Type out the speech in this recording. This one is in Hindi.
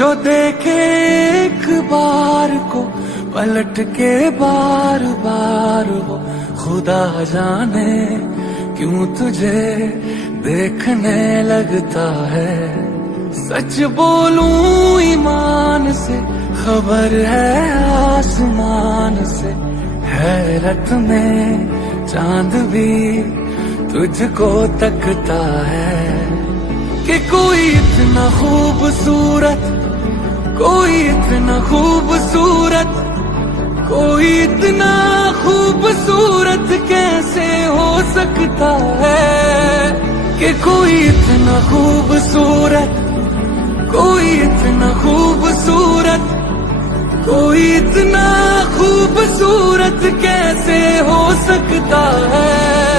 जो देखे एक बार को पलट के बार बार वो, खुदा जाने क्यों तुझे देखने लगता है। सच बोलूं ईमान से, खबर है आसमान से, हैरत में चांद भी तुझको तकता है। कि कोई इतना खूबसूरत, कोई इतना खूबसूरत, कोई इतना खूबसूरत कैसे हो सकता है। कि कोई इतना खूबसूरत, कोई इतना खूबसूरत, कोई इतना खूबसूरत कैसे हो सकता है।